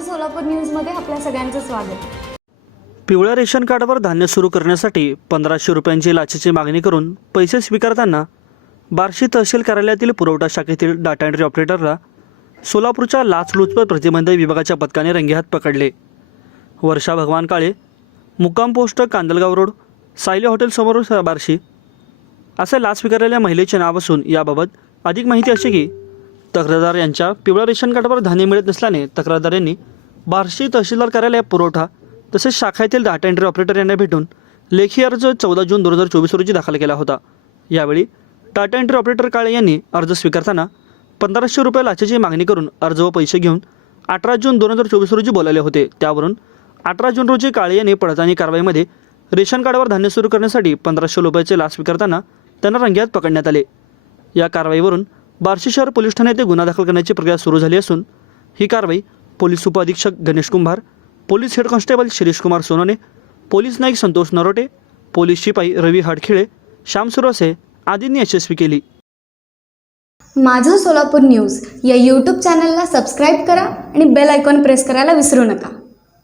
सोलापूर न्यूजमध्ये आपल्या सगळ्यांचं स्वागत. पिवळ्या रेशन कार्डवर धान्य सुरू करण्यासाठी पंधराशे रुपयांची लाचेची मागणी करून पैसे स्वीकारताना बार्शी तहसील कार्यालयातील पुरवठा शाखेतील डाटा एंट्री ऑपरेटरला सोलापूरच्या लाचलुचपत प्रतिबंध विभागाच्या पथकाने रंगेहात पकडले. वर्षा भगवान काळे मुक्काम पोस्ट कांदलगाव रोड सायली हॉटेलसमोर बार्शी. असे लाच स्वीकारलेल्या महिलेचे नाव असून याबाबत अधिक माहिती अशी की तक्रारदार यांच्या पिवळ्या रेशन कार्डावर धान्य मिळत नसल्याने तक्रारदार यांनी बार्शी तहसीलदार कार्यालय पुरवठा तसेच शाखेतील डाटा एंट्री ऑपरेटर यांना भेटून लेखी अर्ज चौदा जून दोन हजार चोवीस रोजी दाखल केला होता. यावेळी डाटा एंट्री ऑपरेटर काळे यांनी अर्ज स्वीकारताना पंधराशे रुपये लाचेची मागणी करून अर्ज व पैसे घेऊन अठरा जून दोन हजार चोवीस रोजी बोलावले होते. त्यावरून अठरा जून रोजी काळे यांनी पडताळणी कारवाईमध्ये रेशन कार्डावर धान्य सुरू करण्यासाठी पंधराशे रुपयाचे लाच स्वीकारताना त्यांना रंग्यात पकडण्यात आले. या कारवाईवरून बार्शी शहर पोलीस ठाण्यात गुन्हा दाखल करण्याची प्रक्रिया सुरू झाली असून ही कारवाई पोलीस उपअधीक्षक Ganesh Kumbhar police head constable Shirish Kumar Sonone police Naik Santosh Narote police शिपाई रवी हाडखिळे श्याम सुरवसे आदींनी यशस्वी केली. माझं सोलापूर न्यूज या यूट्यूब चॅनलला सबस्क्राईब करा आणि बेल आयकॉन प्रेस करायला विसरू नका.